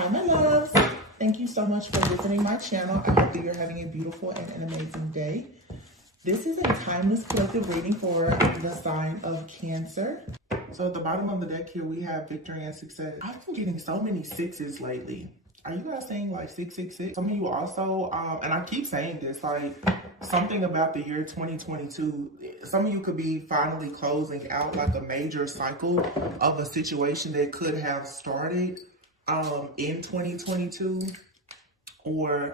Hi, my loves. Thank you so much for visiting my channel. I hope that you're having a beautiful and an amazing day. This is a timeless collective reading for the sign of Cancer. So at the bottom of the deck here, we have victory and success. I've been getting so many sixes lately. Are you guys saying like 666? Some of you also, and I keep saying this, like something about the year 2022, some of you could be finally closing out like a major cycle of a situation that could have started in 2022, or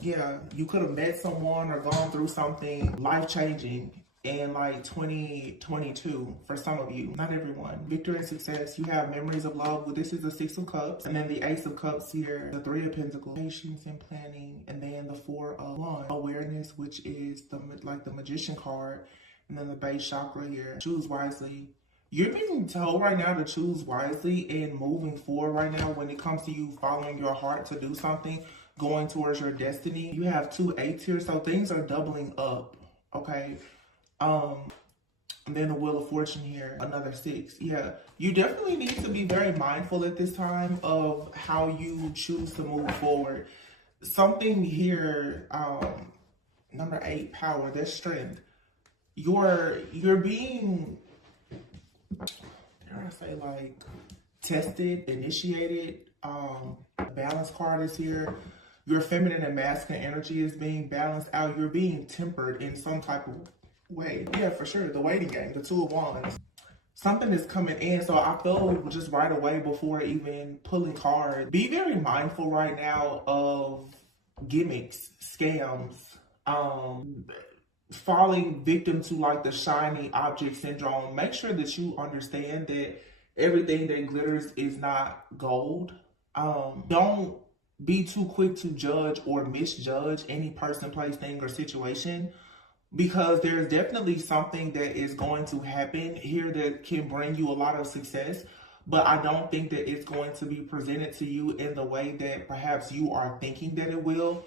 yeah, you could have met someone or gone through something life-changing in like 2022 for some of you, not everyone. Victory and success. You have memories of love. Well, this is the 6 of Cups, and then the Ace of Cups here, the 3 of Pentacles, patience and planning, and then the 4 of Wands, awareness, which is the Magician card, and then the base chakra here. Choose wisely. You're being told right now to choose wisely and moving forward right now when it comes to you following your heart to do something, going towards your destiny. You have 2 8s here, so things are doubling up, okay? And then the Wheel of Fortune here, another 6. Yeah, you definitely need to be very mindful at this time of how you choose to move forward. Something here, number 8, power, that's strength. You're being, dare I say, like tested, initiated. Balance card is here. Your feminine and masculine energy is being balanced out. You're being tempered in some type of way. Yeah, for sure. The waiting game, the 2 of Wands. Something is coming in. So I feel just right away before even pulling cards, be very mindful right now of gimmicks, scams, falling victim to like the shiny object syndrome. Make sure that you understand that everything that glitters is not gold. Don't be too quick to judge or misjudge any person, place, thing, or situation, because there's definitely something that is going to happen here that can bring you a lot of success, but I don't think that it's going to be presented to you in the way that perhaps you are thinking that it will,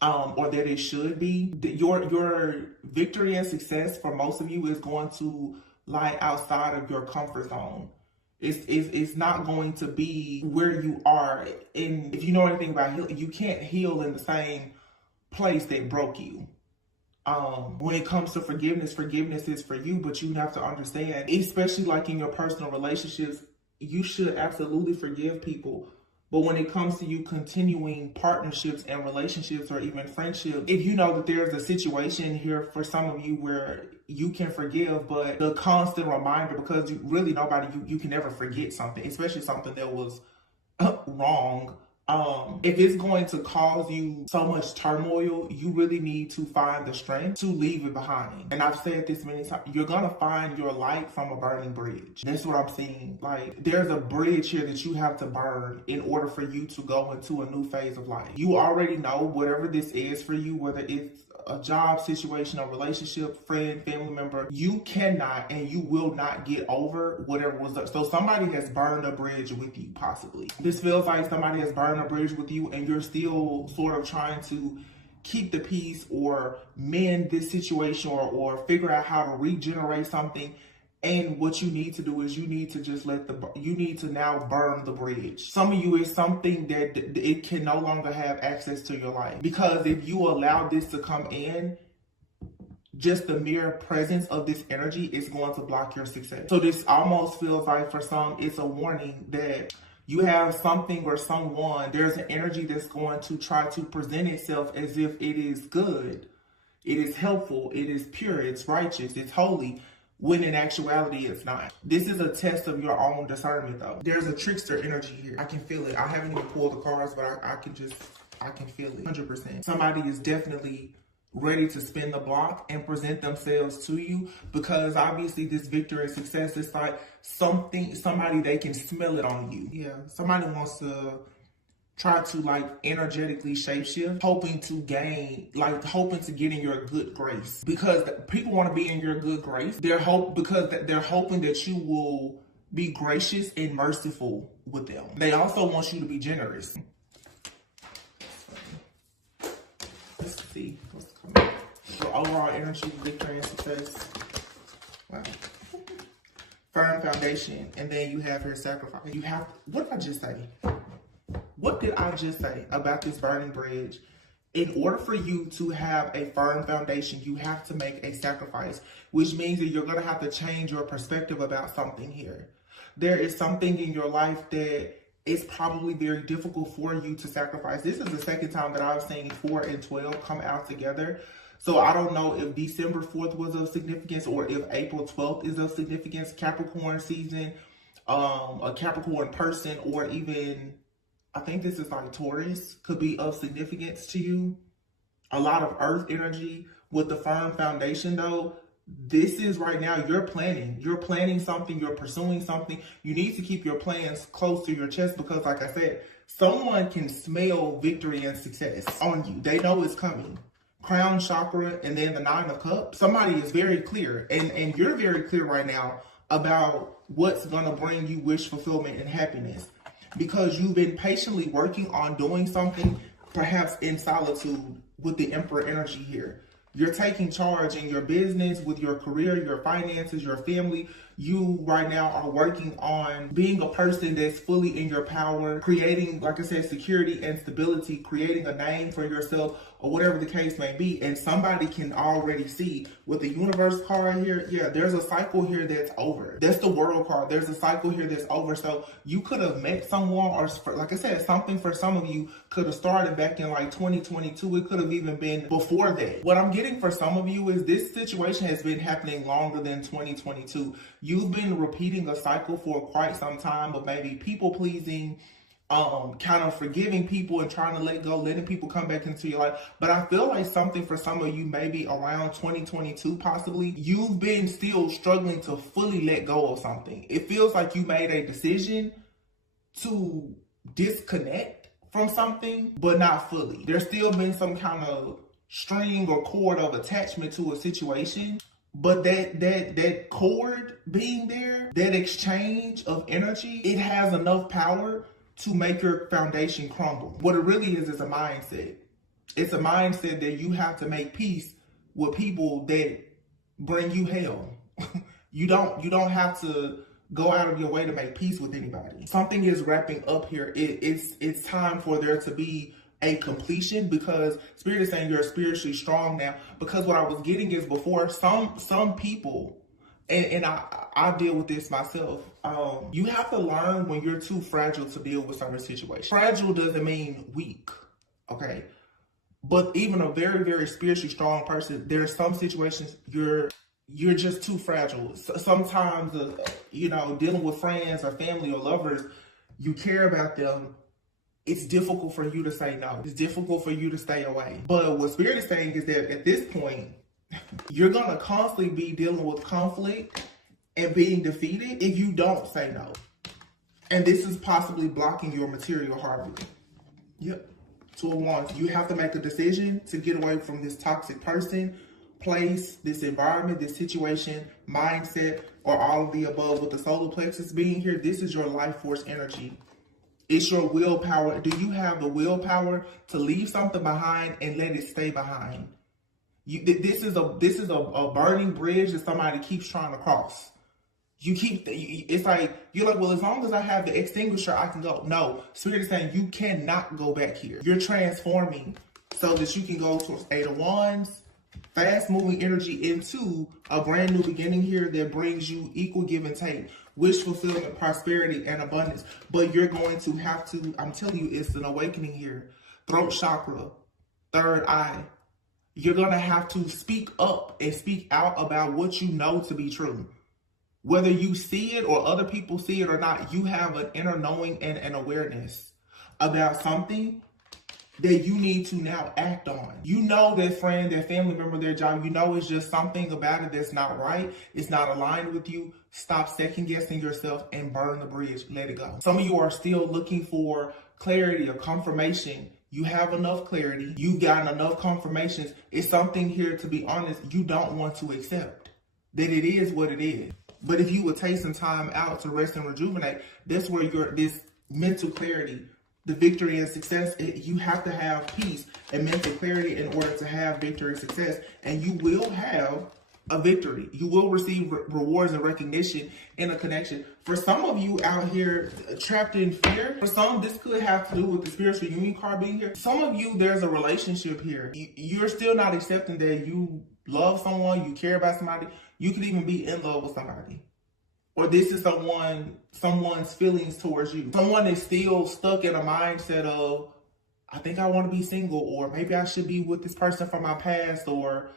or that it should be. Your victory and success for most of you is going to lie outside of your comfort zone. It's not going to be where you are. And if you know anything about healing, you can't heal in the same place that broke you. When it comes to forgiveness, forgiveness is for you, but you have to understand, especially like in your personal relationships, you should absolutely forgive people. But when it comes to you continuing partnerships and relationships or even friendships, if you know that there's a situation here for some of you where you can forgive, but the constant reminder, because you can never forget something, especially something that was wrong. If it's going to cause you so much turmoil, you really need to find the strength to leave it behind. And I've said this many times, you're going to find your light from a burning bridge. That's what I'm seeing. Like, there's a bridge here that you have to burn in order for you to go into a new phase of life. You already know whatever this is for you, whether it's a job situation, a relationship, friend, family member, you cannot and you will not get over whatever was up. So somebody has burned a bridge with you, possibly. This feels like somebody has burned a bridge with you and you're still sort of trying to keep the peace or mend this situation or figure out how to regenerate something. And what you need to do is you need to just you need to now burn the bridge. Some of you is something that it can no longer have access to your life. Because if you allow this to come in, just the mere presence of this energy is going to block your success. So this almost feels like for some, it's a warning that you have something or someone, there's an energy that's going to try to present itself as if it is good, it is helpful, it is pure, it's righteous, it's holy, when in actuality it's not. This is a test of your own discernment though. There's a trickster energy here. I can feel it. I haven't even pulled the cards, but I can feel it 100%. Somebody is definitely ready to spin the block and present themselves to you, because obviously this victory and success is like somebody, they can smell it on you. Yeah, somebody wants to try to like energetically shapeshift, hoping to get in your good grace, because people want to be in your good grace. They're hoping that you will be gracious and merciful with them. They also want you to be generous. Let's see what's coming. The overall energy, victory, and success. Wow. firm foundation, and then you have here sacrifice. You have, what did I just say? What did I just say about this burning bridge? In order for you to have a firm foundation, you have to make a sacrifice, which means that you're going to have to change your perspective about something here. There is something in your life that is probably very difficult for you to sacrifice. This is the second time that I've seen 4 and 12 come out together. So I don't know if December 4th was of significance or if April 12th is of significance. Capricorn season, a Capricorn person, or even, I think this is like Taurus, could be of significance to you. A lot of earth energy with the firm foundation though. This is right now, you're planning something, you're pursuing something. You need to keep your plans close to your chest because like I said, someone can smell victory and success on you. They know it's coming. Crown chakra and then the 9 of Cups. Somebody is very clear and you're very clear right now about what's going to bring you wish fulfillment and happiness because you've been patiently working on doing something, perhaps in solitude with the Emperor energy here. You're taking charge in your business, with your career, your finances, your family. You right now are working on being a person that's fully in your power, creating, like I said, security and stability, creating a name for yourself or whatever the case may be. And somebody can already see with the universe card here, yeah, there's a cycle here that's over. That's the world card. There's a cycle here that's over. So you could have met someone or, like I said, something for some of you could have started back in like 2022. It could have even been before that. What I'm getting for some of you is this situation has been happening longer than 2022. You've been repeating a cycle for quite some time of maybe people pleasing, kind of forgiving people and trying to let go, letting people come back into your life. But I feel like something for some of you, maybe around 2022, possibly, you've been still struggling to fully let go of something. It feels like you made a decision to disconnect from something, but not fully. There's still been some kind of string or cord of attachment to a situation. But that cord being there, that exchange of energy, it has enough power to make your foundation crumble. What it really is a mindset. It's a mindset that you have to make peace with people that bring you hell. You don't have to go out of your way to make peace with anybody. Something is wrapping up here. It's time for there to be a completion because Spirit is saying you're spiritually strong now. Because what I was getting is before some people, and I deal with this myself. You have to learn when you're too fragile to deal with certain situations. Fragile doesn't mean weak, okay? But even a very, very spiritually strong person, there's some situations you're just too fragile. Sometimes, dealing with friends or family or lovers, you care about them. It's difficult for you to say no. It's difficult for you to stay away. But what Spirit is saying is that at this point, you're going to constantly be dealing with conflict and being defeated if you don't say no. And this is possibly blocking your material harvest. Yep. 2 of Wands. You have to make a decision to get away from this toxic person, place, this environment, this situation, mindset, or all of the above. With the solar plexus being here, this is your life force energy. It's your willpower. Do you have the willpower to leave something behind and let it stay behind? This is a burning bridge that somebody keeps trying to cross. It's like, you're like, well, as long as I have the extinguisher, I can go. No, Spirit is saying you cannot go back here. You're transforming so that you can go towards 8 of Wands, fast moving energy into a brand new beginning here that brings you equal give and take, wish fulfillment, prosperity, and abundance. But you're going to have to, I'm telling you, it's an awakening here. Throat chakra, third eye. You're going to have to speak up and speak out about what you know to be true. Whether you see it or other people see it or not, you have an inner knowing and an awareness about something that you need to now act on. You know that friend, that family member, their job, you know it's just something about it that's not right. It's not aligned with you. Stop second guessing yourself and burn the bridge. Let it go. Some of you are still looking for clarity or confirmation. You have enough clarity. You've gotten enough confirmations. It's something here, to be honest, you don't want to accept. That it is what it is. But if you would take some time out to rest and rejuvenate, that's where this mental clarity, the victory and success, you have to have peace and mental clarity in order to have victory and success. And you will have a victory. You will receive rewards and recognition in a connection. For some of you out here trapped in fear, for some, this could have to do with the spiritual union card being here. Some of you, there's a relationship here. You're still not accepting that you love someone, you care about somebody. You could even be in love with somebody. Or this is someone's feelings towards you. Someone is still stuck in a mindset of, I think I want to be single, or maybe I should be with this person from my past, or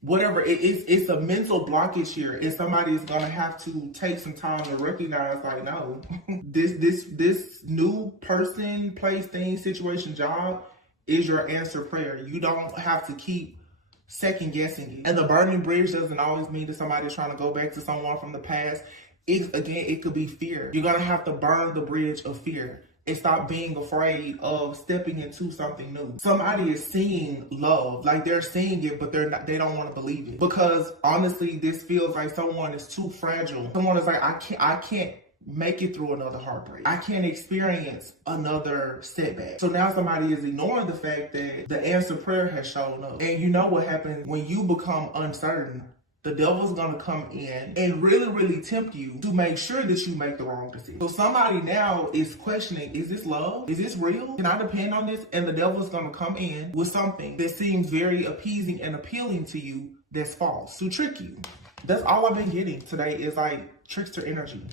whatever. It's a mental blockage here, and somebody is gonna have to take some time to recognize, like, no, this new person, place, thing, situation, job is your answer prayer. You don't have to keep second guessing it. And the burning bridge doesn't always mean that somebody's trying to go back to someone from the past. It could be fear. You're gonna have to burn the bridge of fear and stop being afraid of stepping into something new. Somebody is seeing love, like they're seeing it, but they don't want to believe it. Because honestly, this feels like someone is too fragile. Someone is like, I can't make it through another heartbreak. I can't experience another setback. So now somebody is ignoring the fact that the answer prayer has shown up. And you know what happens when you become uncertain? The devil's gonna come in and really, really tempt you to make sure that you make the wrong decision. So somebody now is questioning, is this love? Is this real? Can I depend on this? And the devil's gonna come in with something that seems very appeasing and appealing to you that's false, to trick you. That's all I've been getting today, is like trickster energy.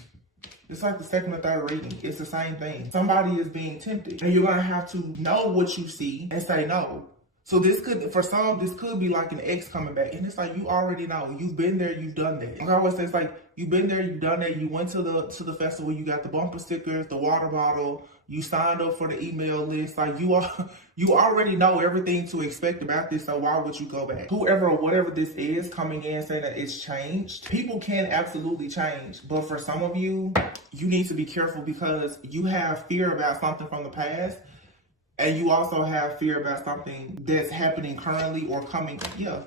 It's like the second or third reading. It's the same thing. Somebody is being tempted, and you're gonna have to know what you see and say no. So this could, for some, this could be like an ex coming back. And it's like, you already know. You've been there, you've done that. I always say, it's like, you've been there, you've done that. You went to the festival, you got the bumper stickers, the water bottle, you signed up for the email list. Like, you already know everything to expect about this, so why would you go back? Whoever or whatever this is coming in saying that it's changed, people can absolutely change. But for some of you, you need to be careful, because you have fear about something from the past. And you also have fear about something that's happening currently or coming. Yeah,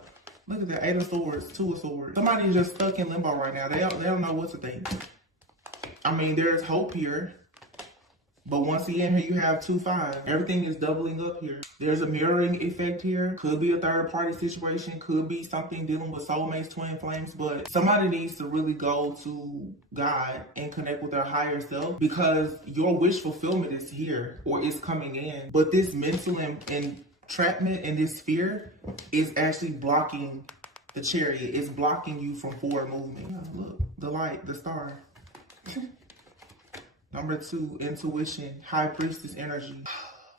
look at that, 8 of Swords, 2 of Swords. Somebody is just stuck in limbo right now. They don't know what to think. I mean, there's hope here. But once again, here you have 2-5. Everything is doubling up here. There's a mirroring effect here. Could be a third party situation. Could be something dealing with soulmates, twin flames. But somebody needs to really go to God and connect with their higher self, because your wish fulfillment is here, or is coming in. But this mental entrapment and this fear is actually blocking the chariot. It's blocking you from forward movement. Yeah, look, the light, the star. Number 2, intuition, high priestess energy.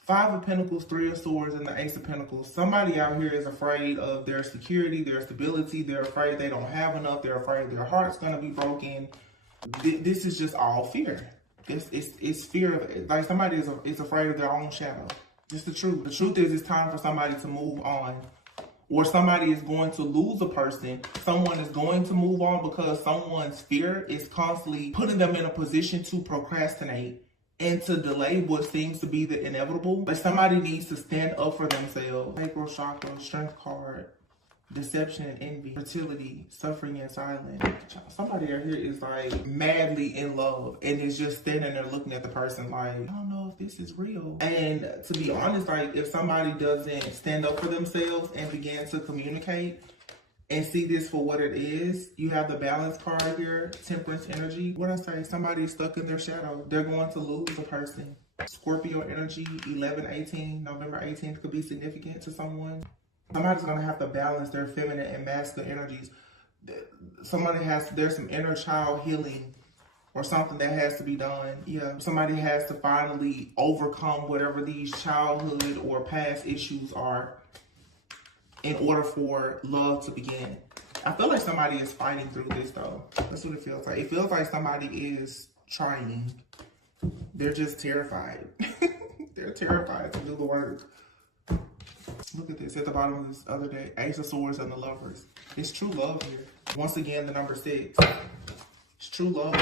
5 of Pentacles, 3 of Swords, and the Ace of Pentacles. Somebody out here is afraid of their security, their stability. They're afraid they don't have enough. They're afraid their heart's going to be broken. This is just all fear. It's fear of, like, somebody is afraid of their own shadow. It's the truth. The truth is, it's time for somebody to move on. Or somebody is going to lose a person. Someone is going to move on because someone's fear is constantly putting them in a position to procrastinate and to delay what seems to be the inevitable. Like, somebody needs to stand up for themselves. Sacral chakra, strength card, deception and envy, fertility, suffering and silence. Somebody out here is like madly in love and is just standing there looking at the person like, I don't know if this is real. And to be honest, like, if somebody doesn't stand up for themselves and begin to communicate and see this for what it is, you have the balance card here, temperance energy. What I say, somebody's stuck in their shadow. They're going to lose a person. Scorpio energy, 11-18, November 18th could be significant to someone. Somebody's going to have to balance their feminine and masculine energies. There's some inner child healing or something that has to be done. Yeah, somebody has to finally overcome whatever these childhood or past issues are in order for love to begin. I feel like somebody is fighting through this, though. That's what it feels like. It feels like somebody is trying. They're just terrified. They're terrified to do the work. Look at this at the bottom of this other day. Ace of Swords and the Lovers. It's true love here. Once again, the number 6. It's true love.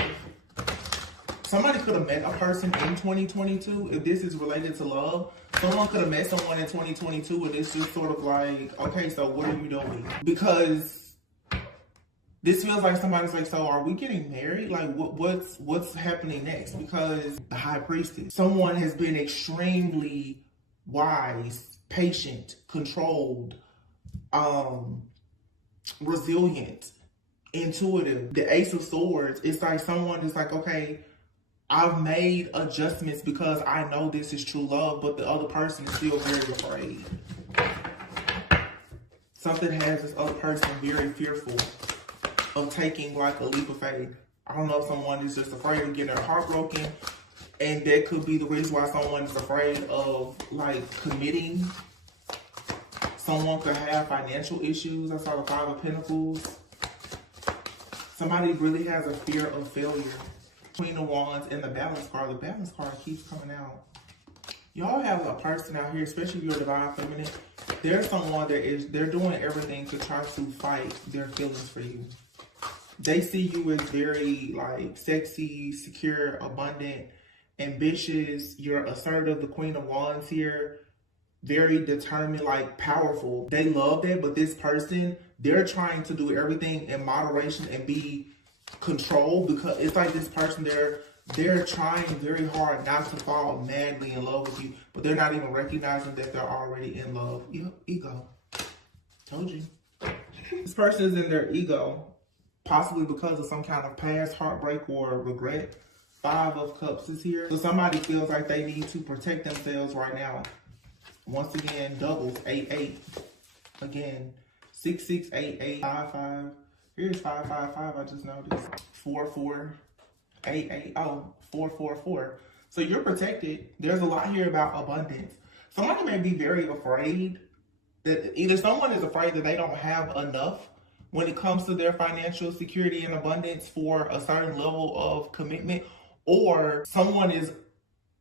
Somebody could have met a person in 2022. If this is related to love, someone could have met someone in 2022 and it's just sort of like, okay, so what are you doing? Because this feels like somebody's like, so are we getting married? Like, what's happening next? Because the High Priestess, someone has been extremely wise, patient, controlled, resilient, intuitive. The Ace of Swords, it's like someone is like, okay, I've made adjustments because I know this is true love, but the other person is still very afraid. Something has this other person very fearful of taking like a leap of faith. I don't know if someone is just afraid of getting their heart broken, and that could be the reason why someone is afraid of like committing. Someone could have financial issues. I saw the Five of Pentacles. Somebody really has a fear of failure. Queen of Wands and the Balance card. The Balance card keeps coming out. Y'all have a person out here, especially if you're a divine feminine. There's someone they're doing everything to try to fight their feelings for you. They see you as very like sexy, secure, abundant, ambitious. You're assertive. The Queen of Wands here, very determined, like powerful. They love that, but this person, they're trying to do everything in moderation and be controlled, because it's like this person, they're trying very hard not to fall madly in love with you, but they're not even recognizing that they're already in love. Yep, ego. Told you. This person is in their ego, possibly because of some kind of past heartbreak or regret. Five of Cups is here. So somebody feels like they need to protect themselves right now. Once again, doubles, 8-8. Again, 6-6-8-8, 5-5. Here's 5-5-5, I just noticed. 4-4-8-8, oh, 4-4-4. So you're protected. There's a lot here about abundance. Somebody may be very afraid that either someone is afraid that they don't have enough when it comes to their financial security and abundance for a certain level of commitment, or someone is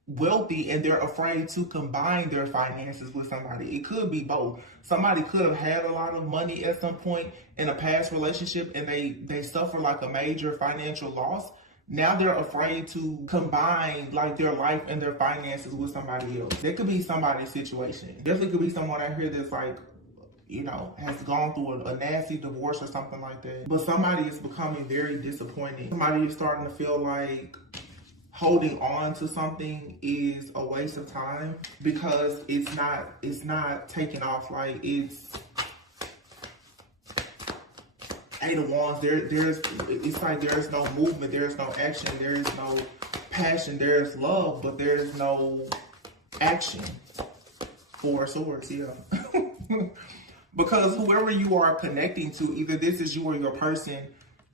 wealthy and they're afraid to combine their finances with somebody. It could be both. Somebody could have had a lot of money at some point in a past relationship and they suffer like a major financial loss. Now they're afraid to combine like their life and their finances with somebody else. That could be somebody's situation. Definitely could be someone out here that's like, you know, has gone through a nasty divorce or something like that. But somebody is becoming very disappointed. Somebody is starting to feel like holding on to something is a waste of time because it's not taking off. Like it's 8 of Wands. It's like there's no movement, there's no action, there is no passion, there's love, but there's no action. 4 of Swords, yeah. Because whoever you are connecting to, either this is you or your person,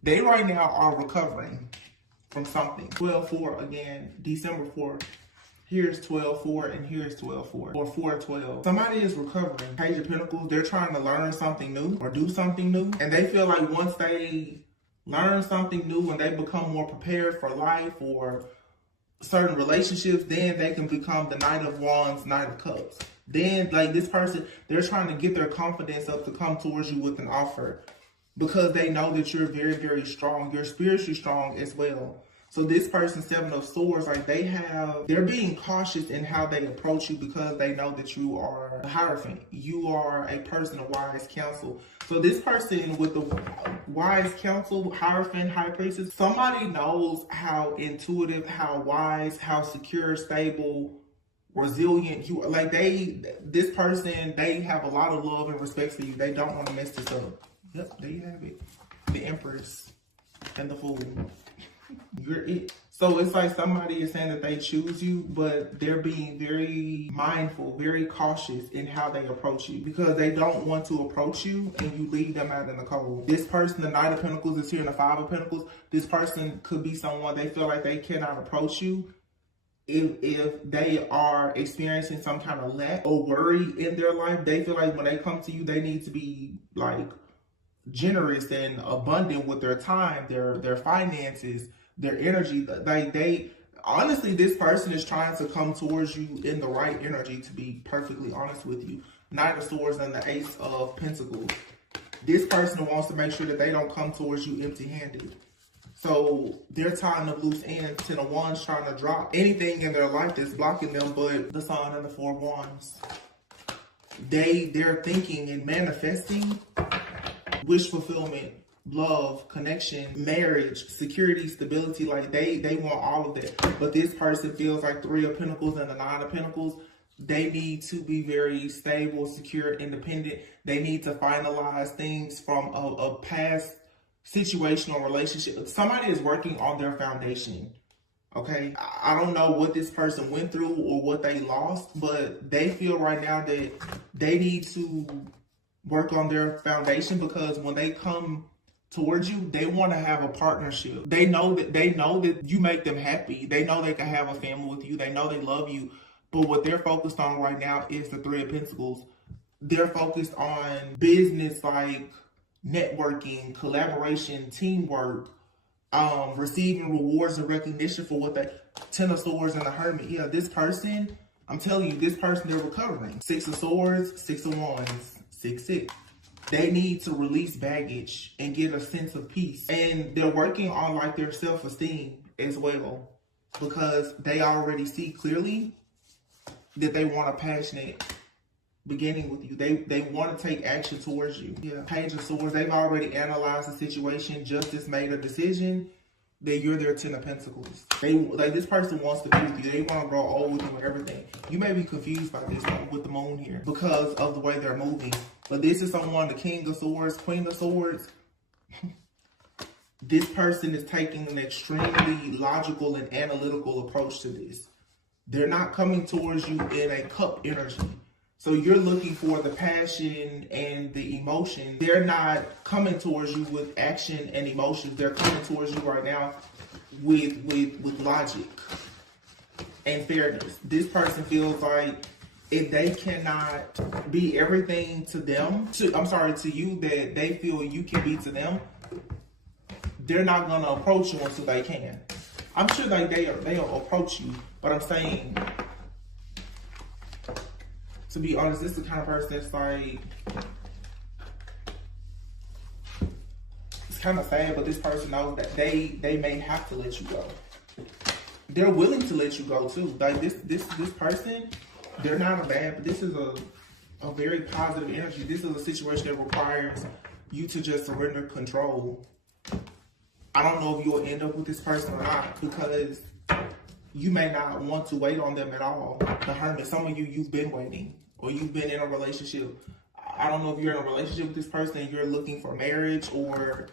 they right now are recovering from something. 12-4 again, December 4. Here's 12-4 and here's 12-4 or 4-12. Somebody is recovering. Page of Pentacles, they're trying to learn something new or do something new. And they feel like once they learn something new and they become more prepared for life or certain relationships, then they can become the Knight of Wands, Knight of Cups. Then like this person, they're trying to get their confidence up to come towards you with an offer, because they know that you're very, very strong. You're spiritually strong as well. So this person, 7 of Swords, like they're being cautious in how they approach you because they know that you are a Hierophant. You are a person of wise counsel. So this person with the wise counsel, Hierophant, High Priestess, somebody knows how intuitive, how wise, how secure, stable, resilient you are. Like this person, they have a lot of love and respect for you. They don't want to mess this up. Yep, there you have it. The Empress and the Fool. You're it. So it's like somebody is saying that they choose you, but they're being very mindful, very cautious in how they approach you because they don't want to approach you and you leave them out in the cold. This person, the Knight of Pentacles, is here in the 5 of Pentacles. This person could be someone they feel like they cannot approach you if they are experiencing some kind of lack or worry in their life. They feel like when they come to you, they need to be like generous and abundant with their time, their finances, their energy. Like honestly, this person is trying to come towards you in the right energy, to be perfectly honest with you. Knight of Swords and the Ace of Pentacles. This person wants to make sure that they don't come towards you empty-handed. So they're tying up loose ends. 10 of Wands, trying to drop anything in their life that's blocking them, but the Sun and the 4 of Wands. They're thinking and manifesting wish fulfillment, love, connection, marriage, security, stability. Like they want all of that. But this person feels like 3 of Pentacles and the 9 of Pentacles. They need to be very stable, secure, independent. They need to finalize things from a past situational relationship. Somebody is working on their foundation. Okay, I don't know what this person went through or what they lost, but they feel right now that they need to work on their foundation, because when they come towards you, they want to have a partnership. They know that you make them happy. They know they can have a family with you. They know they love you. But what they're focused on right now is the Three of Pentacles. They're focused on business, like networking, collaboration, teamwork, receiving rewards and recognition for what they, Ten of Swords and the Hermit. Yeah, this person, I'm telling you, this person, they're recovering. Six of Swords, Six of Wands, 6-6. They need to release baggage and get a sense of peace. And they're working on like their self-esteem as well, because they already see clearly that they want a passionate beginning with you. They want to take action towards you. Yeah. Page of Swords, they've already analyzed the situation, justice made a decision that you're their Ten of Pentacles. This person wants to be with you. They want to grow old with you and everything. You may be confused by this with the moon here because of the way they're moving. But this is someone, the King of Swords, Queen of Swords. This person is taking an extremely logical and analytical approach to this. They're not coming towards you in a cup energy. So you're looking for the passion and the emotion. They're not coming towards you with action and emotions. They're coming towards you right now with logic and fairness. This person feels like if they cannot be everything to them, to you, that they feel you can be to them, they're not gonna approach you until they can. I'm sure like they'll approach you, but I'm saying, to be honest, this is the kind of person that's like, it's kind of sad, but this person knows that they may have to let you go. They're willing to let you go too. Like this person, they're not a bad, but this is a very positive energy. This is a situation that requires you to just surrender control. I don't know if you'll end up with this person or not, because you may not want to wait on them at all. The Hermit, some of you've been waiting, or you've been in a relationship. I don't know if you're in a relationship with this person and you're looking for marriage, or,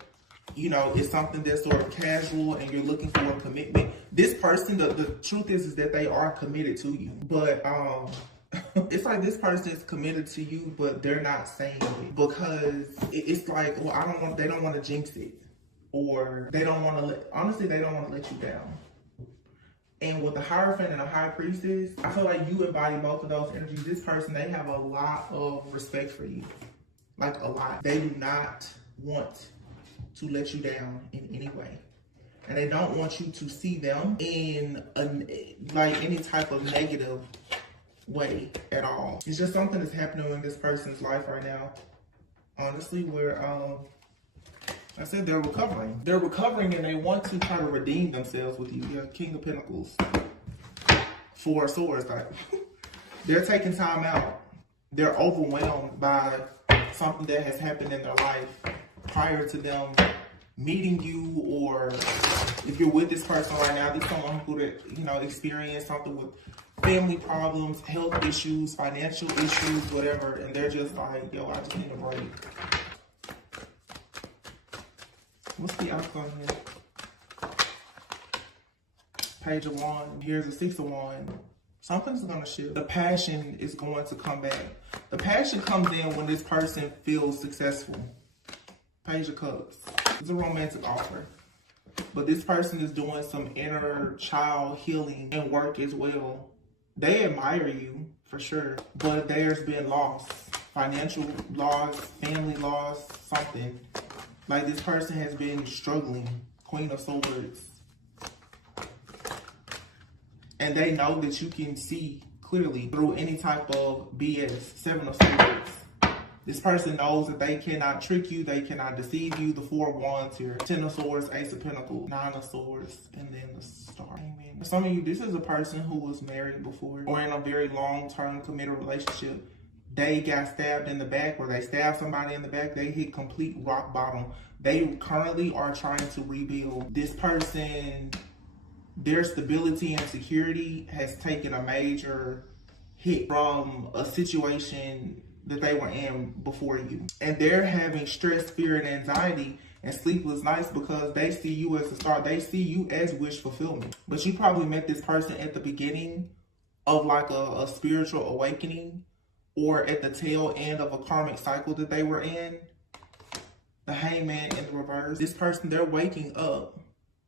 you know, it's something that's sort of casual and you're looking for a commitment. This person, the truth is that they are committed to you. But it's like this person is committed to you, but they're not saying it, because it's like, well, they don't want to jinx it. Or they don't want to honestly, they don't want to let you down. And with the Hierophant and the High Priestess, I feel like you embody both of those energies. This person, they have a lot of respect for you. Like a lot. They do not want to let you down in any way. And they don't want you to see them in any type of negative way at all. It's just something that's happening in this person's life right now. Honestly, where I said they're recovering. They're recovering and they want to try to redeem themselves with you. Yeah, King of Pentacles. Four of Swords. Like, they're taking time out. They're overwhelmed by something that has happened in their life prior to them meeting you, or if you're with this person right now, there's someone who could, you know, experience something with family problems, health issues, financial issues, whatever, and they're just like, yo, I just need a break. What's the outcome here? Page of Wands. Here's a Six of Wands. Something's going to shift. The passion is going to come back. The passion comes in when this person feels successful. Page of Cups. It's a romantic offer. But this person is doing some inner child healing and work as well. They admire you, for sure. But there's been loss. Financial loss, family loss, something. Like this person has been struggling. Queen of Swords. And they know that you can see clearly through any type of BS. Seven of Swords. This person knows that they cannot trick you. They cannot deceive you. The Four of Wands here. Ten of Swords, Ace of Pentacles, Nine of Swords, and then the Star. Amen. For some of you, this is a person who was married before or in a very long-term committed relationship. They got stabbed in the back, or they stabbed somebody in the back. They hit complete rock bottom. They currently are trying to rebuild. This person, their stability and security has taken a major hit from a situation that they were in before you. And they're having stress, fear, and anxiety and sleepless nights because they see you as a star. They see you as wish fulfillment. But you probably met this person at the beginning of like a spiritual awakening, or at the tail end of a karmic cycle that they were in. The Hangman in the reverse. This person, they're waking up.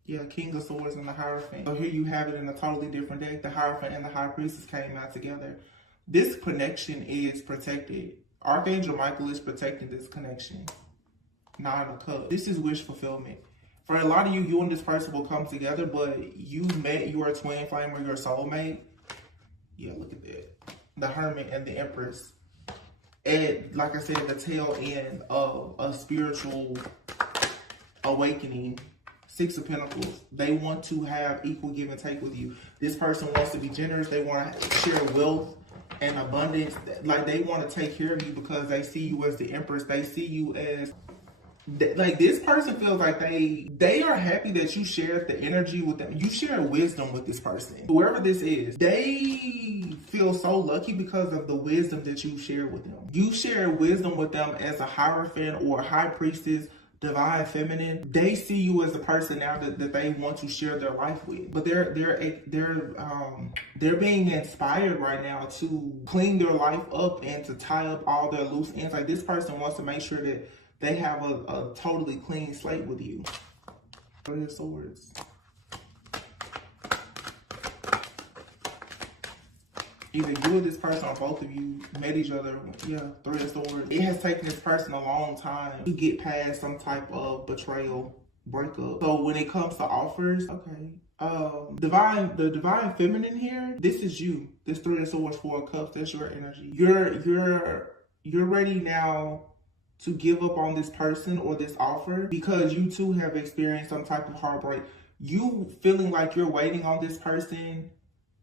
Yeah, King of Swords and the Hierophant. So here you have it in a totally different deck. The Hierophant and the High Priestess came out together. This connection is protected. Archangel Michael is protecting this connection. Nine of Cups. This is wish fulfillment. For a lot of you, you and this person will come together, but you met your twin flame or your soulmate. Yeah, look at that. The Hermit and the Empress. At, like I said, the tail end of a spiritual awakening. Six of Pentacles. They want to have equal give and take with you. This person wants to be generous. They want to share wealth and abundance. Like, they want to take care of you because they see you as the Empress. They see you as, like, this person feels like they are happy that you shared the energy with them. You share wisdom with this person. Whoever this is, they feel so lucky because of the wisdom that you share with them. You share wisdom with them as a Hierophant or a High Priestess, Divine Feminine. They see you as a person now that they want to share their life with. But they're being inspired right now to clean their life up and to tie up all their loose ends. Like, this person wants to make sure that they have a totally clean slate with you. Three of Swords. Either you or this person or both of you met each other. Yeah, Three of Swords. It has taken this person a long time to get past some type of betrayal, breakup. So when it comes to offers, okay. The Divine Feminine here, this is you. This Three of Swords, Four of Cups, that's your energy. You're ready now to give up on this person or this offer because you too have experienced some type of heartbreak. You feeling like you're waiting on this person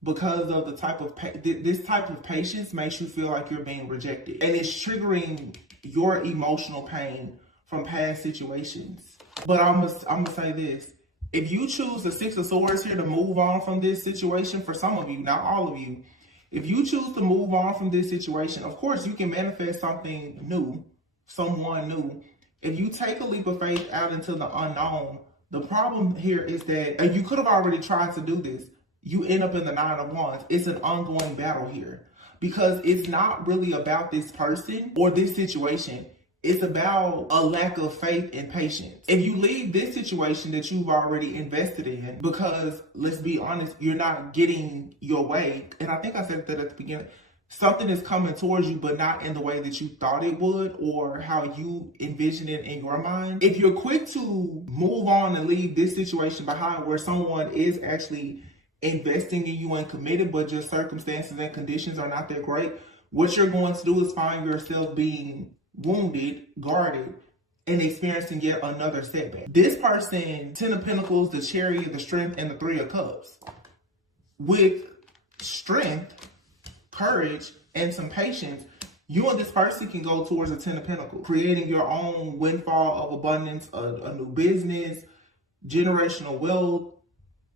because of the type of this type of patience makes you feel like you're being rejected, and it's triggering your emotional pain from past situations. But I'm gonna say this: if you choose the Six of Swords here to move on from this situation, for some of you, not all of you, if you choose to move on from this situation, of course you can manifest something new, someone new. If you take a leap of faith out into the unknown, the problem here is that you could have already tried to do this. You end up in the Nine of Wands. It's an ongoing battle here because it's not really about this person or this situation. It's about a lack of faith and patience. If you leave this situation that you've already invested in because, let's be honest, you're not getting your way. And I think I said that at the beginning. Something is coming towards you, but not in the way that you thought it would or how you envision it in your mind. If you're quick to move on and leave this situation behind where someone is actually investing in you and committed, but just circumstances and conditions are not that great, what you're going to do is find yourself being wounded, guarded, and experiencing yet another setback. This person, Ten of Pentacles, the Chariot, the Strength, and the Three of Cups. With strength, courage, and some patience, you and this person can go towards a Ten of Pentacles, creating your own windfall of abundance, a new business, generational wealth,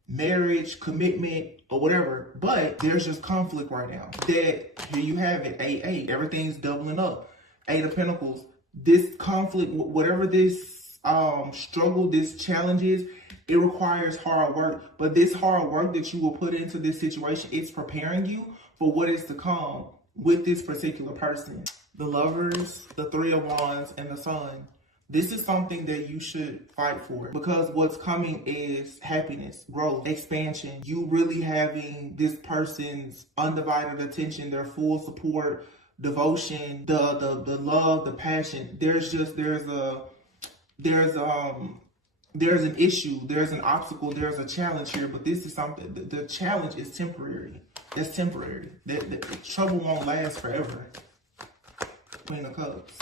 marriage, commitment, or whatever. But there's just conflict right now. That, here you have it, 8-8. Everything's doubling up. Eight of Pentacles. This conflict, whatever this struggle, this challenge is, it requires hard work. But this hard work that you will put into this situation, it's preparing you for what is to come with this particular person. The Lovers, the Three of Wands, and the Sun. This is something that you should fight for because what's coming is happiness, growth, expansion. You really having this person's undivided attention, their full support, devotion, the love, the passion. There's an issue, there's an obstacle, there's a challenge here, but this is something, the challenge is temporary. It's temporary. The trouble won't last forever. Queen of Cups.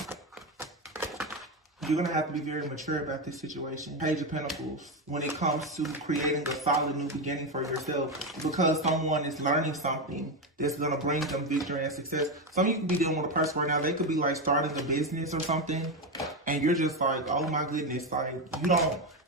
You're going to have to be very mature about this situation. Page of Pentacles. When it comes to creating a solid new beginning for yourself. Because someone is learning something that's going to bring them victory and success. Some of you could be dealing with a person right now. They could be like starting a business or something. And you're just like, oh my goodness. Like,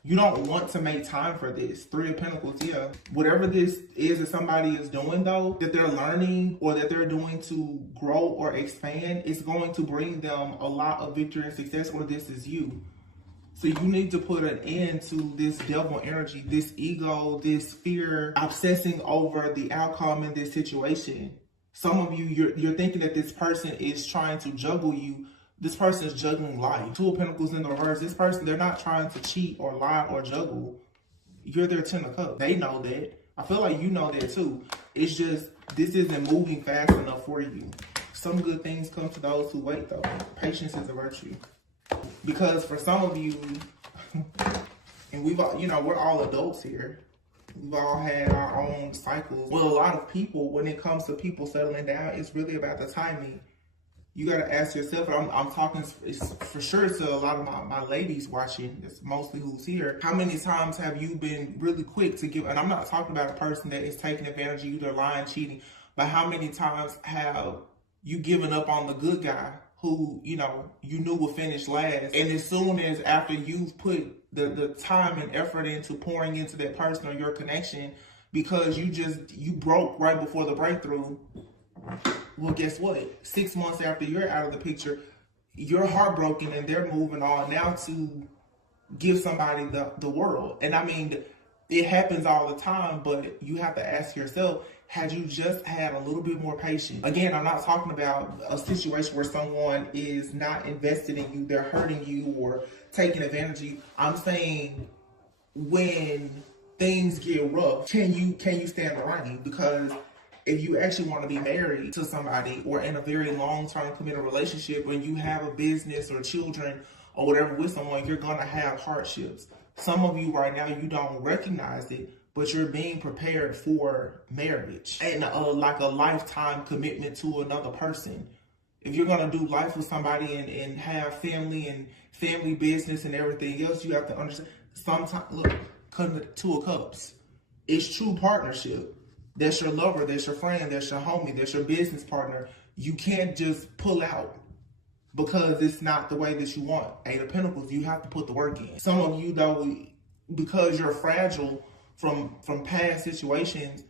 You don't want to make time for this. Three of Pentacles, yeah. Whatever this is that somebody is doing though, that they're learning or that they're doing to grow or expand, it's going to bring them a lot of victory and success, or this is you. So you need to put an end to this devil energy, this ego, this fear, obsessing over the outcome in this situation. Some of you, you're thinking that this person is trying to juggle you. This person is juggling life. Two of Pentacles in the reverse. This person, they're not trying to cheat or lie or juggle. You're their Ten of Cups. They know that. I feel like you know that too. It's just, this isn't moving fast enough for you. Some good things come to those who wait though. Patience is a virtue. Because for some of you, and we've all, we're all adults here. We've all had our own cycles. Well, a lot of people, when it comes to people settling down, it's really about the timing. You got to ask yourself, and I'm talking for sure to a lot of my ladies watching, it's mostly who's here. How many times have you been really quick to give, and I'm not talking about a person that is taking advantage of you, they're lying, cheating, but how many times have you given up on the good guy who, you knew would finish last, and as soon as after you've put the time and effort into pouring into that person or your connection, because you broke right before the breakthrough, well, guess what? 6 months after you're out of the picture, you're heartbroken and they're moving on now to give somebody the world. And I mean, it happens all the time, but you have to ask yourself, had you just had a little bit more patience? Again, I'm not talking about a situation where someone is not invested in you, they're hurting you or taking advantage of you. I'm saying when things get rough, can you stand the rain? Because if you actually want to be married to somebody or in a very long-term committed relationship, when you have a business or children or whatever with someone, you're going to have hardships. Some of you right now, you don't recognize it, but you're being prepared for marriage and like a lifetime commitment to another person. If you're going to do life with somebody and have family and family business and everything else, you have to understand, sometimes, look, Two of Cups, it's true partnership. That's your lover, that's your friend, that's your homie, that's your business partner. You can't just pull out because it's not the way that you want. Eight of Pentacles, you have to put the work in. Some of you, though, because you're fragile from past situations,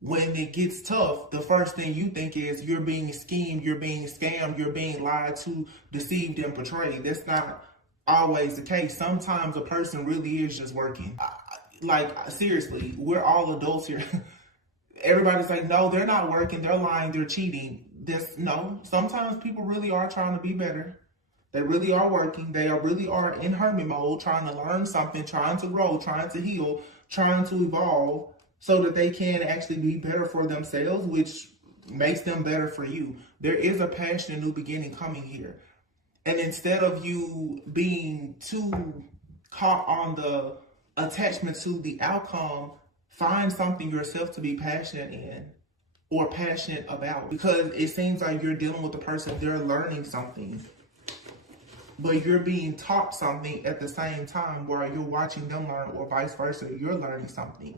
when it gets tough, the first thing you think is you're being schemed, you're being scammed, you're being lied to, deceived, and betrayed. That's not always the case. Sometimes a person really is just working. Like, seriously, we're all adults here. Everybody's like, no, they're not working, they're lying, they're cheating. No, sometimes people really are trying to be better. They really are working. They really are in hermit mode, trying to learn something, trying to grow, trying to heal, trying to evolve so that they can actually be better for themselves, which makes them better for you. There is a passionate new beginning coming here. And instead of you being too caught on the attachment to the outcome, find something yourself to be passionate in or passionate about, because it seems like you're dealing with a person, they're learning something, but you're being taught something at the same time while you're watching them learn, or vice versa. You're learning something.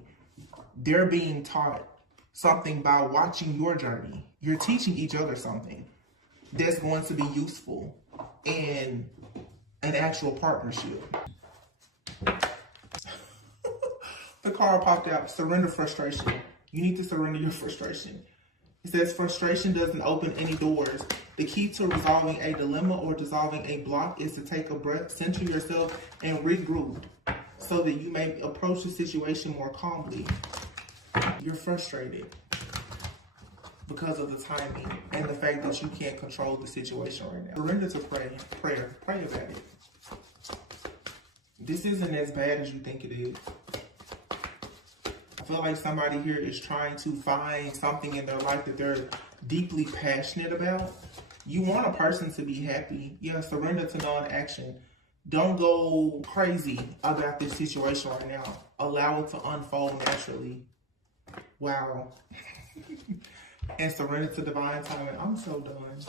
They're being taught something by watching your journey. You're teaching each other something that's going to be useful in an actual partnership. The card popped out, surrender frustration. You need to surrender your frustration. It says frustration doesn't open any doors. The key to resolving a dilemma or dissolving a block is to take a breath, center yourself, and regroup so that you may approach the situation more calmly. You're frustrated because of the timing and the fact that you can't control the situation right now. Surrender to prayer. Pray about it. This isn't as bad as you think it is. I feel like somebody here is trying to find something in their life that they're deeply passionate about. You want a person to be happy. Yeah, surrender to non-action. Don't go crazy about this situation right now. Allow it to unfold naturally. Wow. And surrender to divine timing. I'm so done.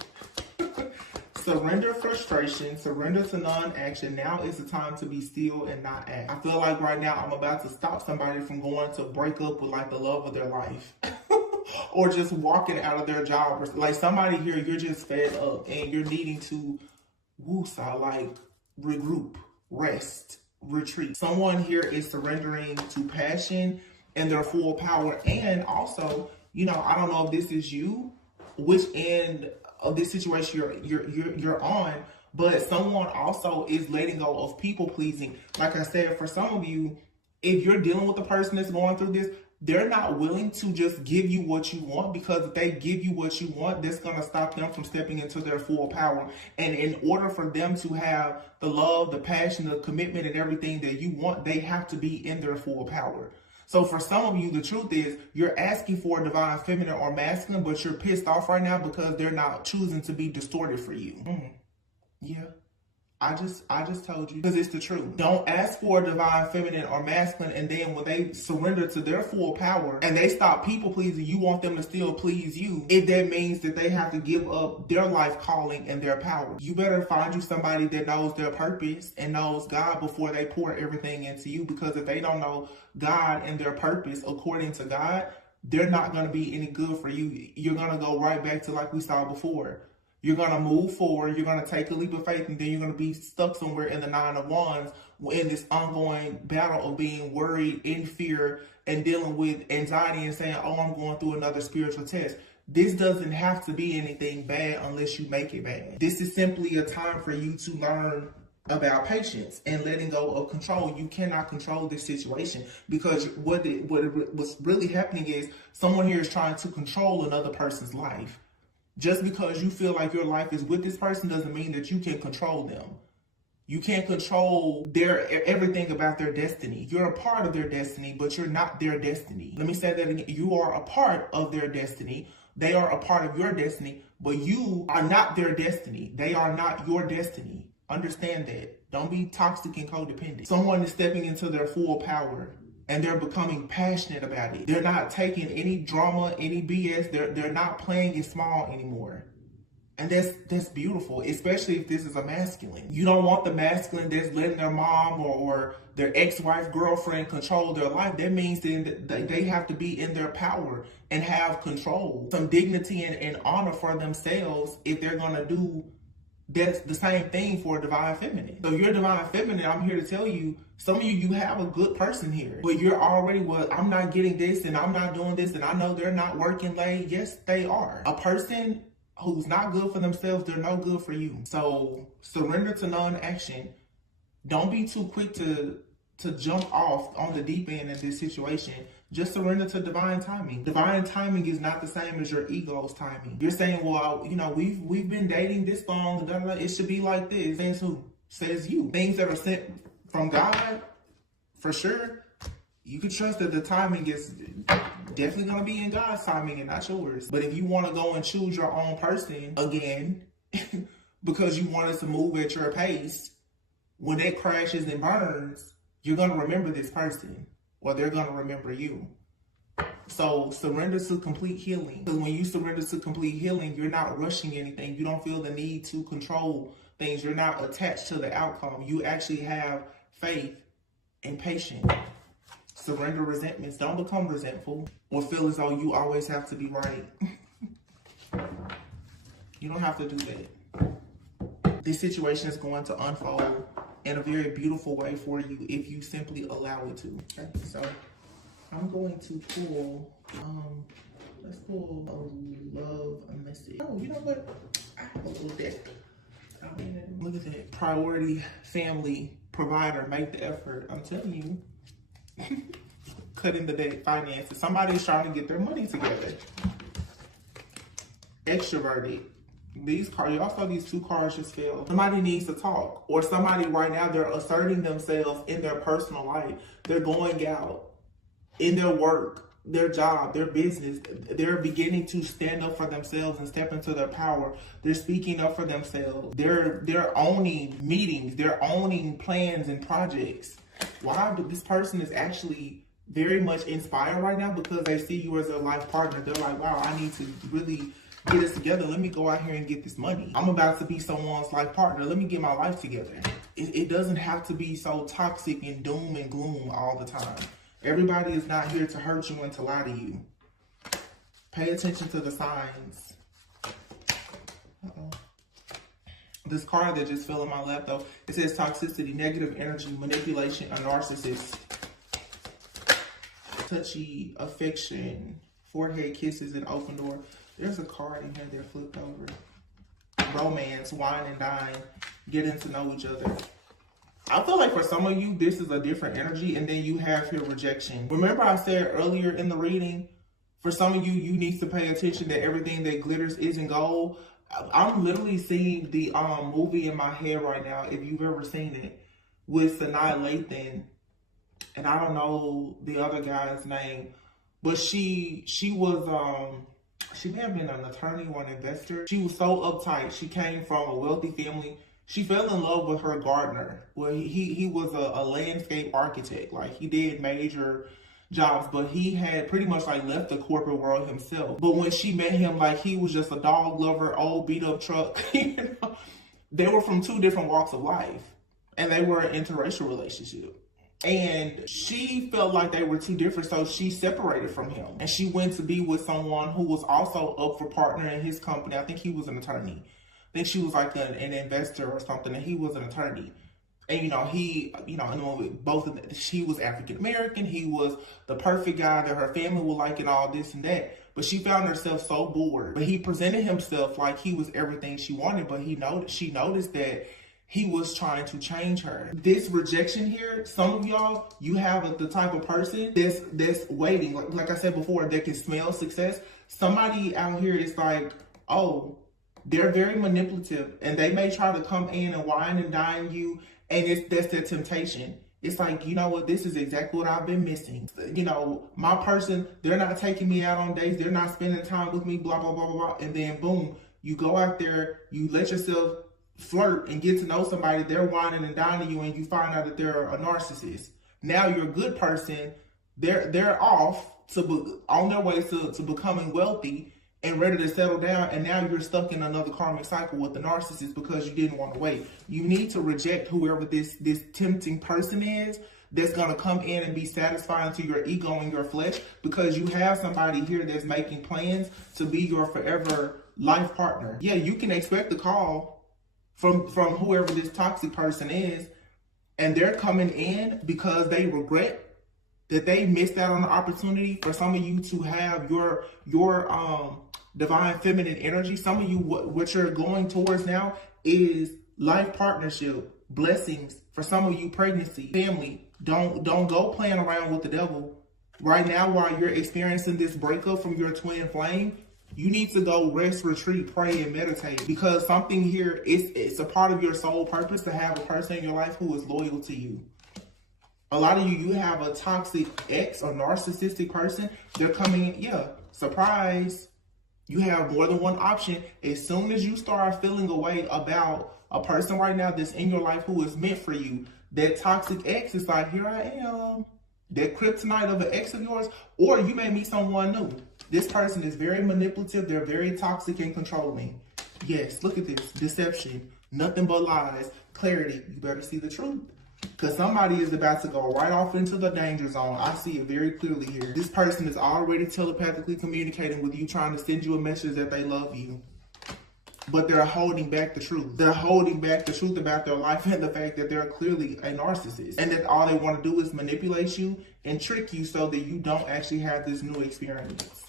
Surrender frustration, surrender to non-action. Now is the time to be still and not act. I feel like right now I'm about to stop somebody from going to break up with like the love of their life. Or just walking out of their job. Or like somebody here, you're just fed up and you're needing to woosah, like regroup, rest. retreat. Someone here is surrendering to passion and their full power. And also, you know, I don't know if this is you, which end of this situation you're on, but someone also is letting go of people pleasing. Like I said, for some of you, if you're dealing with a person that's going through this, they're not willing to just give you what you want, because if they give you what you want, that's going to stop them from stepping into their full power. And in order for them to have the love, the passion, the commitment, and everything that you want, they have to be in their full power. So for some of you, the truth is you're asking for a divine feminine or masculine, but you're pissed off right now because they're not choosing to be distorted for you. Yeah. I just told you, because it's the truth. Don't ask for a divine feminine or masculine, and then when they surrender to their full power and they stop people pleasing, you want them to still please you. If that means that they have to give up their life calling and their power, you better find you somebody that knows their purpose and knows God before they pour everything into you. Because if they don't know God and their purpose according to God, they're not going to be any good for you. You're going to go right back to like we saw before. You're going to move forward, you're going to take a leap of faith, and then you're going to be stuck somewhere in the Nine of Wands in this ongoing battle of being worried, in fear, and dealing with anxiety and saying, oh, I'm going through another spiritual test. This doesn't have to be anything bad unless you make it bad. This is simply a time for you to learn about patience and letting go of control. You cannot control this situation, because what's really happening is someone here is trying to control another person's life. Just because you feel like your life is with this person doesn't mean that you can control them. You can't control everything about their destiny. You're a part of their destiny, but you're not their destiny. Let me say that again. You are a part of their destiny. They are a part of your destiny, but you are not their destiny. They are not your destiny. Understand that. Don't be toxic and codependent. Someone is stepping into their full power, and they're becoming passionate about it. They're not taking any drama, any BS. They're not playing it small anymore. And that's beautiful, especially if this is a masculine. You don't want the masculine that's letting their mom or their ex-wife, girlfriend control their life. That means then that they have to be in their power and have control, some dignity and honor for themselves if they're going to do that's the same thing for a divine feminine. So you're divine feminine, I'm here to tell you, some of you have a good person here, but you're already, well, I'm not getting this and I'm not doing this and I know they're not working late. Yes, they are. A person who's not good for themselves, they're no good for you. So surrender to non-action. Don't be too quick to jump off on the deep end of this situation. Just surrender to divine timing. Divine timing is not the same as your ego's timing. You're saying, well, you know, we've been dating this long, it should be like this. Says who? Says you. Things that are sent from God, for sure, you can trust that the timing is definitely going to be in God's timing and not yours. But if you want to go and choose your own person again, because you wanted to move at your pace, when it crashes and burns, you're going to remember this person, or they're going to remember you. So surrender to complete healing. Because when you surrender to complete healing, you're not rushing anything. You don't feel the need to control things. You're not attached to the outcome. You actually have faith and patience. Surrender resentments. Don't become resentful or feel as though you always have to be right. You don't have to do that. This situation is going to unfold in a very beautiful way for you if you simply allow it to. Okay, so I'm going to pull, let's pull a love message. Oh, you know what? I have a little deck. Look at that. Priority, family, provider, make the effort. I'm telling you. Cutting the debt, finances. Somebody's trying to get their money together. Extroverted. These cards, y'all saw these two cards just fell. Somebody needs to talk. Or somebody right now, they're asserting themselves in their personal life. They're going out in their work, their job, their business. They're beginning to stand up for themselves and step into their power. They're speaking up for themselves. They're owning meetings. They're owning plans and projects. Why? This person is actually very much inspired right now because they see you as a life partner. They're like, wow, I need to really get this together. Let me go out here and get this money. I'm about to be someone's life partner. Let me get my life together. It doesn't have to be so toxic and doom and gloom all the time. Everybody is not here to hurt you and to lie to you. Pay attention to the signs. This card that just fell in my lap though, it says toxicity, negative energy, manipulation, a narcissist. Touchy, affection, forehead kisses, and open door. There's a card in here that flipped over. Romance, wine and dine, getting to know each other. I feel like for some of you, this is a different energy, and then you have here rejection. Remember I said earlier in the reading, for some of you, you need to pay attention that everything that glitters isn't gold. I'm literally seeing the movie in my head right now, if you've ever seen it, with Sanaa Lathan, and I don't know the other guy's name, but she was she may have been an attorney or an investor. She was so uptight. She came from a wealthy family. She fell in love with her gardener. Well, he was a landscape architect. Like, he did major jobs, but he had pretty much like left the corporate world himself. But when she met him, like, he was just a dog lover, old beat up truck. You know? They were from two different walks of life, and they were an interracial relationship. And she felt like they were too different, so she separated from him. And she went to be with someone who was also up for partner in his company. I think he was an attorney. I think she was like an investor or something, and he was an attorney. And, both of them, she was African American. He was the perfect guy that her family would like and all this and that. But she found herself so bored. But he presented himself like he was everything she wanted, but she noticed that he was trying to change her. This rejection here, some of y'all, you have the type of person that's waiting. Like I said before, that can smell success. Somebody out here is like, oh, they're very manipulative, and they may try to come in and wine and dine you, and that's their temptation. It's like, you know what, this is exactly what I've been missing. You know, my person, they're not taking me out on dates, they're not spending time with me, blah, blah, blah, blah, blah. And then boom, you go out there, you let yourself flirt and get to know somebody, they're whining and dining you, and you find out that they're a narcissist. Now you're a good person, they're off on their way to becoming wealthy and ready to settle down, and now you're stuck in another karmic cycle with the narcissist because you didn't want to wait. You need to reject whoever this tempting person is that's going to come in and be satisfying to your ego and your flesh, because you have somebody here that's making plans to be your forever life partner. Yeah, you can expect a call from whoever this toxic person is, and they're coming in because they regret that they missed out on the opportunity for some of you to have your divine feminine energy. Some of you, what you're going towards now is life partnership, blessings. For some of you, pregnancy, family. Don't go playing around with the devil. Right now, while you're experiencing this breakup from your twin flame, you need to go rest, retreat, pray, and meditate, because something here, it's a part of your soul purpose to have a person in your life who is loyal to you. A lot of you have a toxic ex or narcissistic person. They're coming in, yeah, surprise. You have more than one option. As soon as you start feeling a way about a person right now that's in your life who is meant for you, that toxic ex is like, here I am. That kryptonite of an ex of yours, or you may meet someone new. This person is very manipulative. They're very toxic and controlling. Yes, look at this. Deception. Nothing but lies. Clarity. You better see the truth, because somebody is about to go right off into the danger zone. I see it very clearly here. This person is already telepathically communicating with you, trying to send you a message that they love you. But they're holding back the truth. They're holding back the truth about their life and the fact that they're clearly a narcissist. And that all they want to do is manipulate you and trick you so that you don't actually have this new experience.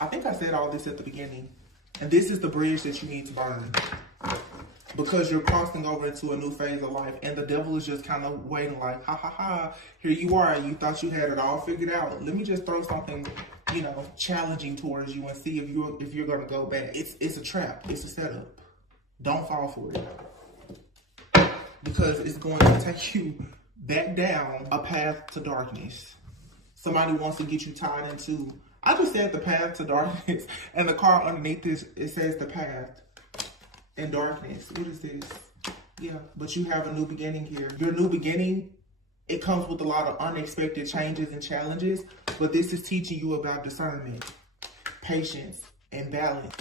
I think I said all this at the beginning. And this is the bridge that you need to burn, because you're crossing over into a new phase of life, and the devil is just kind of waiting like, ha ha ha, here you are, you thought you had it all figured out. Let me just throw something, challenging towards you and see if you're going to go back. It's a trap. It's a setup. Don't fall for it, because it's going to take you back down a path to darkness. Somebody wants to get you tied into, I just said the path to darkness, and the card underneath this, it says the path in darkness. What is this? Yeah, but you have a new beginning here. Your new beginning, it comes with a lot of unexpected changes and challenges, but this is teaching you about discernment, patience, and balance.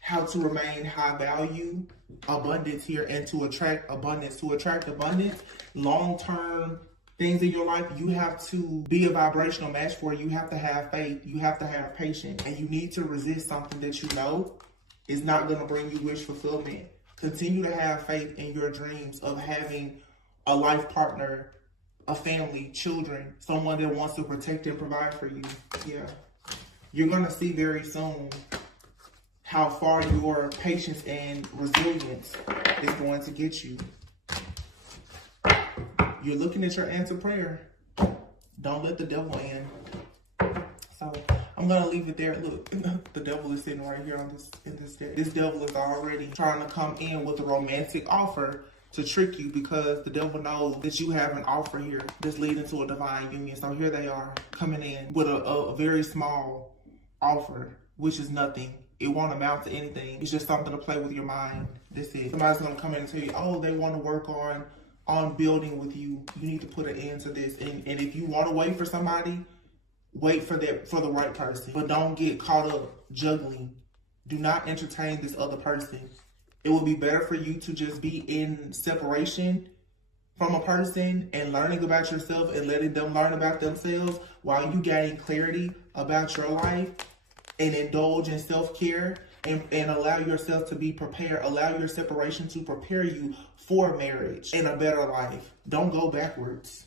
How to remain high value, abundance here, and to attract abundance. To attract abundance, long-term things in your life, you have to be a vibrational match for. You have to have faith. You have to have patience. And you need to resist something that you know is not going to bring you wish fulfillment. Continue to have faith in your dreams of having a life partner, a family, children, someone that wants to protect and provide for you. Yeah. You're going to see very soon how far your patience and resilience is going to get you. You're looking at your answered prayer. Don't let the devil in. So I'm going to leave it there. Look, the devil is sitting right here on in this deck. This devil is already trying to come in with a romantic offer to trick you, because the devil knows that you have an offer here that's leading to a divine union. So here they are coming in with a very small offer, which is nothing. It won't amount to anything. It's just something to play with your mind. That's it. Somebody's going to come in and tell you, oh, they want to work on building with you. You need to put an end to this. And if you want to wait for somebody, wait for the right person. But don't get caught up juggling. Do not entertain this other person. It would be better for you to just be in separation from a person and learning about yourself and letting them learn about themselves while you gain clarity about your life and indulge in self-care and allow yourself to be prepared. Allow your separation to prepare you for marriage and a better life. Don't go backwards.